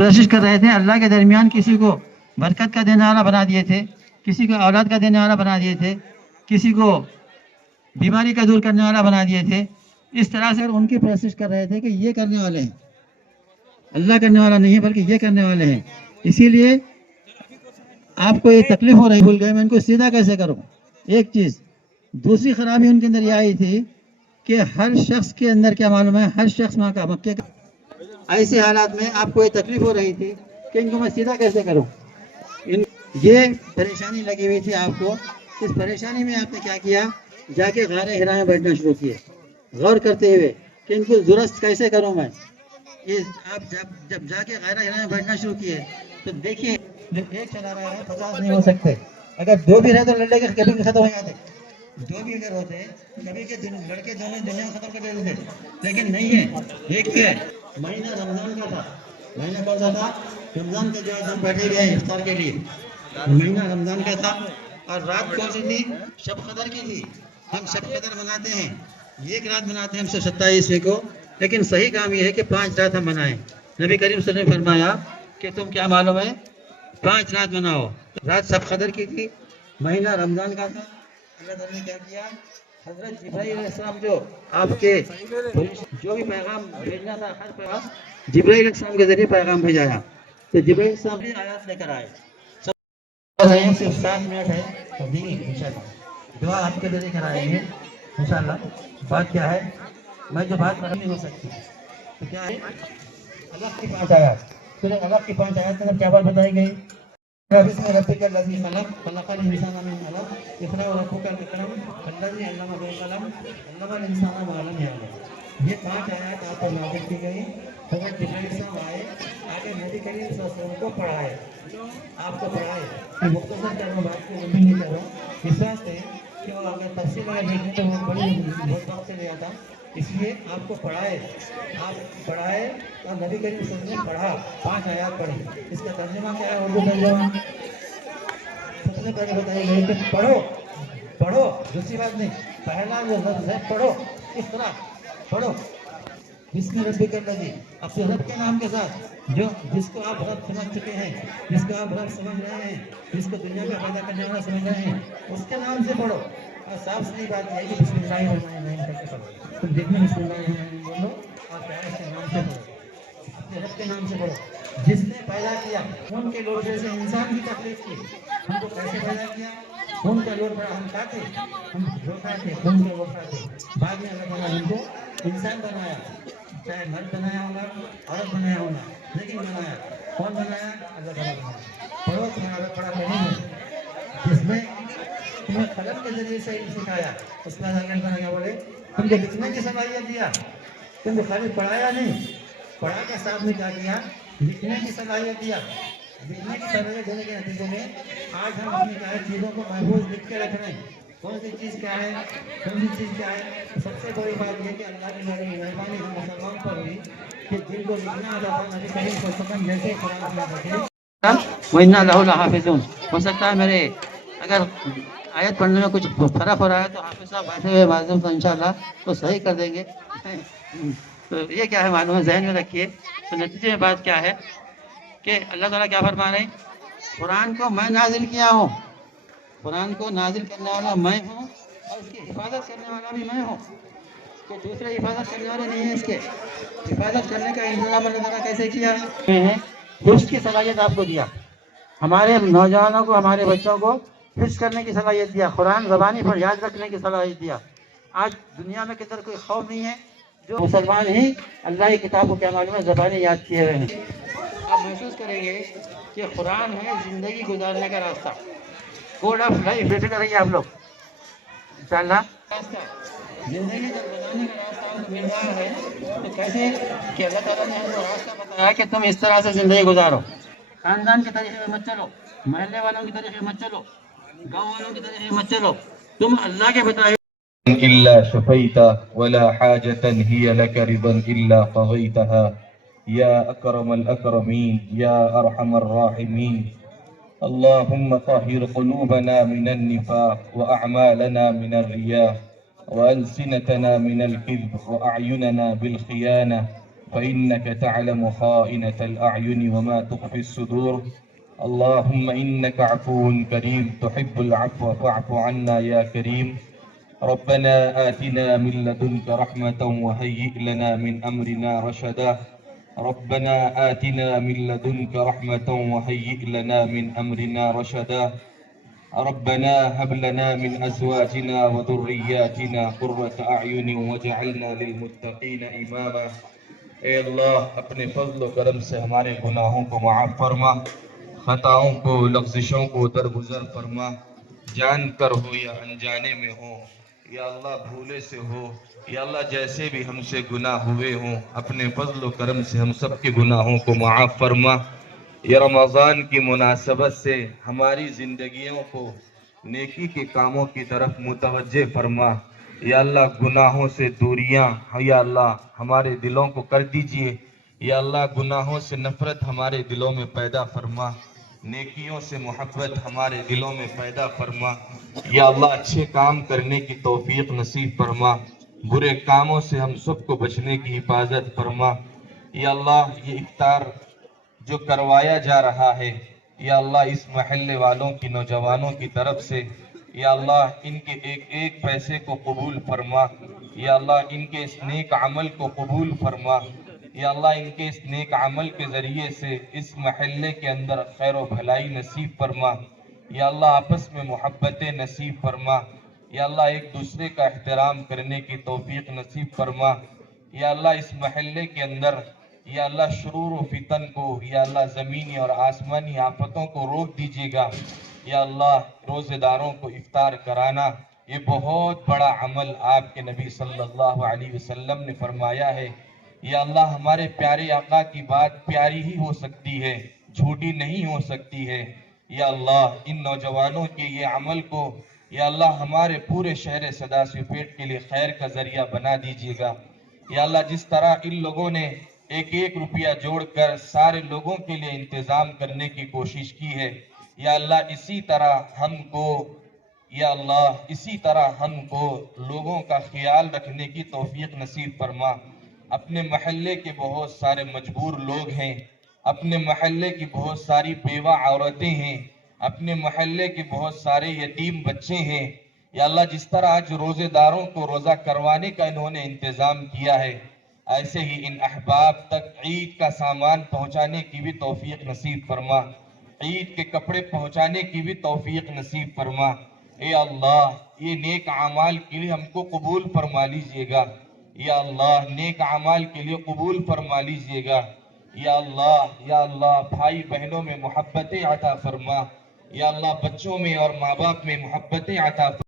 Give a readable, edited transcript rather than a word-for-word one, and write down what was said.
کوشش کر رہے تھے اللہ کے درمیان کسی کو برکت کا دینے والا بنا دیے تھے، کسی کو اولاد کا دینے والا بنا دیے تھے، کسی کو بیماری کا دور کرنے والا بنا دیے تھے. اس طرح سے ان کی کوشش کر رہے تھے کہ یہ کرنے والے ہیں، اللہ کرنے والا نہیں ہے بلکہ یہ کرنے والے ہیں. اسی لیے آپ کو یہ تکلیف ہو رہی، بھول گئے میں ان کو سیدھا کیسے کروں. ایک چیز. دوسری خرابی ان کے اندر یہ آئی تھی کہ ہر شخص کے اندر کیا معلوم ہے، ہر شخص مکے کا. ایسے حالات میں آپ کو یہ تکلیف ہو رہی تھی کہ ان کو میں سیدھا کیسے کروں. یہ پریشانی لگی ہوئی تھی آپ کو. اس پریشانی میں آپ نے کیا کیا، جا کے غار حرا میں بیٹھنا شروع کیے، غور کرتے ہوئے کہ ان کو درست کیسے کروں میں. یہ آپ جب جا کے غار حرا میں بیٹھنا شروع کیے تو دیکھیے جو ایک چلا رہا ہے 50 نہیں ہو سکتے. اگر 2 بھی رہے تو لڑے کے کبھی ختم ہو جاتے. 2 بھی اگر ہوتے کبھی کے لڑکے دونوں دنیا ختم کر دیتے تھے. لیکن نہیں ہے، ایک ہی ہے. مہینہ رمضان کا تھا. مہینہ کون سا تھا؟ رمضان کے جو ہم بیٹھے ہوئے ہیں افطار کے لیے. مہینہ رمضان کا تھا اور رات کون سی تھی؟ شب قدر کی تھی. ہم شب قدر مناتے ہیں، ایک رات مناتے ہیں ہم 27ویں کو، لیکن صحیح کام یہ ہے کہ 5 رات ہم منائیں. نبی کریم صلی اللہ علیہ وسلم نے فرمایا کہ تم کیا معلوم ہے 5 رات مناؤ. رات شب قدر کی تھی، مہینہ رمضان کا تھا. اللہ تعالیٰ نے کیا کیا، حضرت جبرائیل علیہ السلام جو آپ کے جو بھی پیغام بھیجنا تھا، ہر پیغام جبرائیل علیہ السلام کے ذریعے پیغام بھیجایا. تو جبرائیل السلام بھی آیات لے کر آئے. صرف 7 منٹ ہے تو دیجیے انشاءاللہ دعا آپ کے ذریعے کرائیں گے انشاءاللہ. بات کیا ہے، میں جو بات نہیں ہو سکتی تو کیا ہے، الگ کی 5 آیات. پھر الگ کی 5 آیات میں کیا بات بتائی گئی، بسم ربک الذی خلق خلق الانسان من علق اقرأ وربک الاکرم الذی علم بالقلم علم الانسان ما لم یعلم. یہ 5 آیات آپ پر نازل کی گئی. حضرت جبرائیل صاحب آئے، آگے نبی کریم صلی اللہ علیہ وسلم کو پڑھائے، آپ کو پڑھائے. میں مختصر کر رہا ہوں، بات کو لمبی نہیں کر رہا ہوں اس واسطے کہ وہ اگر تفصیل میں دیکھیں تو وہ بہت وقت سے لے آتا. اس لیے آپ کو پڑھائے، آپ پڑھائے اور نبی کریم صلی اللہ علیہ وسلم نے پڑھا. 5 آیات پڑھی. اس کا ترجمہ کیا ہے، اردو ترجمہ سب سے پہلے بتائی گئی کہ پڑھو. پڑھو، دوسری بات نہیں، پہلا جو لفظ ہے پڑھو، اس طرح پڑھو. بسم ربک الذی، اپنے رب کے نام کے ساتھ جس کو آپ رب سمجھ چکے ہیں، جس کو آپ رب سمجھ رہے ہیں، جس کو دنیا میں پیدا کرنے والا سمجھ رہے ہیں، اس کے نام سے پڑھو. اور صاف سی بات یہ ہے کہ بسم اللہ الرحمن الرحیم کر کے پڑھو. تم دیکھیں بسم اللہ الرحمن الرحیم بولو اور پیارے سے نام سے پڑھو، اپنے رب کے نام سے پڑھو. جس نے پیدا کیا خون کے لوٹے سے انسان کی تخلیق کی. ہم کو کیسے پیدا کیا، خون کا لوٹ پڑا، ہم کھاتے، ہم لوٹا تھے، خون کا لوٹا تھے. بعد میں اللہ تعالیٰ ہم کو انسان بنایا، چاہے مرد بنایا ہوگا عورت بنایا ہوگا، لیکن بنایا کون بنایا، اللہ تعالیٰ بنایا. پڑھو، تمہارا پڑھا نہیں ہے جس نے تمہیں قلم کے ذریعے سے سکھایا. اس میں اللہ تعالیٰ کیا بولے، تم کو لکھنے کی صلاحیت دیا. تم کو خالی پڑھایا نہیں، پڑھا کے ساتھ میں کیا کیا، لکھنے کی صلاحیت دیا. لکھنے کی صلاحیت دینے کے نتیجے میں آج ہم اپنی کیا چیزوں کو محفوظ لکھ کے رکھ رہے ہیں. کون سی چیز کیا ہے، کون سی چیز کیا ہے. سب سے بڑی بات یہ کہ اللہ کی بڑی مہربانی ہم مسلمان پر ہوئی کہ جن کو لکھنا آتا تھا نبی کریم صلی اللہ علیہ وسلم جیسے قرآن میں آتا تھا وَإِنَّا لَهُ لَحَافِظُونَ. ہو سکتا ہے میرے اگر آیت پڑھنے میں کچھ فرق ہو رہا ہے تو حافظ صاحب بیٹھے ہوئے معذوم تو انشاءاللہ وہ صحیح کر دیں گے. تو یہ کیا ہے معلوم ہے، ذہن میں رکھیے. تو نتیجے میں بات کیا ہے کہ اللہ تعالیٰ کیا فرما رہے ہیں، قرآن کو میں نازل کیا ہوں. قرآن کو نازل کرنے والا میں ہوں اور اس کی حفاظت کرنے والا بھی میں ہوں. کہ دوسرے حفاظت کرنے والے نہیں ہیں. اس کے حفاظت کرنے کا انتظام اللہ تعالیٰ کیسے کیا ہے، حفظ کی صلاحیت آپ کو دیا. ہمارے نوجوانوں کو، ہمارے بچوں کو حفظ کرنے کی صلاحیت دیا، قرآن زبانی پر یاد رکھنے کی صلاحیت دیا. آج دنیا میں کدھر کوئی خوف نہیں ہے. جو مسلمان ہی اللہ کی کتاب کو کیا معلوم ہے زبانی یاد کیے ہوئے ہیں. آپ محسوس کریں گے کہ قرآن ہے زندگی گزارنے کا راستہ، کوڈ آف لائف. بیٹھے رہیے آپ لوگ انشاءاللہ. زندگی جب گزارنے کا راستہ مل رہا ہے تو کیسے کہ اللہ تعالیٰ نے ہم کو راستہ بتایا کہ تم اس طرح سے زندگی گزارو. خاندان کے طریقے میں مت چلو، محلے والوں کے طریقے مت چلو، گاؤں والوں کے طریقے مت چلو. تم اللہ کے بتائے إلا شفيت ولا حاجة هي لك رضا إلا قضيتها يا أكرم الأكرمين يا أرحم الراحمين. اللهم طهر قلوبنا من النفاق وأعمالنا من الرياء وألسنتنا من الكذب وأعيننا بالخيانة فإنك تعلم خائنة الأعين وما تخفي الصدور. اللهم إنك عفو كريم تحب العفو فاعف عنا يا كريم. ربنا آتنا من لدنك رحمة وهيئ لنا من أمرنا رشدا. ربنا آتنا من لدنك رحمة وهيئ لنا من أمرنا رشدا. ربنا هب لنا من أزواجنا وذرياتنا قرة أعين واجعلنا للمتقين إماما. اے اللہ اپنے فضل و کرم سے ہمارے گناہوں کو معاف فرما، خطاؤں کو لغزشوں کو درگزر فرما، جان کر ہو یا انجانے میں ہو، یا اللہ بھولے سے ہو، یا اللہ جیسے بھی ہم سے گناہ ہوئے ہوں اپنے فضل و کرم سے ہم سب کے گناہوں کو معاف فرما۔ یہ رمضان کی مناسبت سے ہماری زندگیوں کو نیکی کے کاموں کی طرف متوجہ فرما۔ یا اللہ گناہوں سے دوریاں یا اللہ ہمارے دلوں کو کر دیجئے۔ یا اللہ گناہوں سے نفرت ہمارے دلوں میں پیدا فرما، نیکیوں سے محبت ہمارے دلوں میں پیدا فرما۔ یا اللہ اچھے کام کرنے کی توفیق نصیب فرما، برے کاموں سے ہم سب کو بچنے کی حفاظت فرما۔ یا اللہ یہ افطار جو کروایا جا رہا ہے، یا اللہ اس محلے والوں کی نوجوانوں کی طرف سے، یا اللہ ان کے ایک ایک پیسے کو قبول فرما۔ یا اللہ ان کے اس نیک عمل کو قبول فرما۔ یا اللہ ان کے اس نیک عمل کے ذریعے سے اس محلے کے اندر خیر و بھلائی نصیب فرما۔ یا اللہ آپس میں محبتیں نصیب فرما۔ یا اللہ ایک دوسرے کا احترام کرنے کی توفیق نصیب فرما۔ یا اللہ اس محلے کے اندر یا اللہ شرور و فتن کو، یا اللہ زمینی اور آسمانی آفتوں کو روک دیجیے گا۔ یا اللہ روزے داروں کو افطار کرانا یہ بہت بڑا عمل آپ کے نبی صلی اللہ علیہ وسلم نے فرمایا ہے۔ یا اللہ ہمارے پیارے آقا کی بات پیاری ہی ہو سکتی ہے، جھوٹی نہیں ہو سکتی ہے۔ یا اللہ ان نوجوانوں کے یہ عمل کو یا اللہ ہمارے پورے شہر سداسو پیٹ کے لیے خیر کا ذریعہ بنا دیجیے گا۔ یا اللہ جس طرح ان لوگوں نے ایک ایک روپیہ جوڑ کر سارے لوگوں کے لیے انتظام کرنے کی کوشش کی ہے، یا اللہ اسی طرح ہم کو یا اللہ اسی طرح ہم کو لوگوں کا خیال رکھنے کی توفیق نصیب فرما۔ اپنے محلے کے بہت سارے مجبور لوگ ہیں، اپنے محلے کی بہت ساری بیوہ عورتیں ہیں، اپنے محلے کے بہت سارے یتیم بچے ہیں۔ یا اللہ جس طرح آج روزے داروں کو روزہ کروانے کا انہوں نے انتظام کیا ہے، ایسے ہی ان احباب تک عید کا سامان پہنچانے کی بھی توفیق نصیب فرما، عید کے کپڑے پہنچانے کی بھی توفیق نصیب فرما۔ اے اللہ یہ نیک اعمال کے لیے ہم کو قبول فرما لیجئے گا۔ یا اللہ نیک اعمال کے لیے قبول فرما لیجئے گا۔ یا اللہ بھائی بہنوں میں محبتیں عطا فرما۔ یا اللہ بچوں میں اور ماں باپ میں محبتیں عطا فرما۔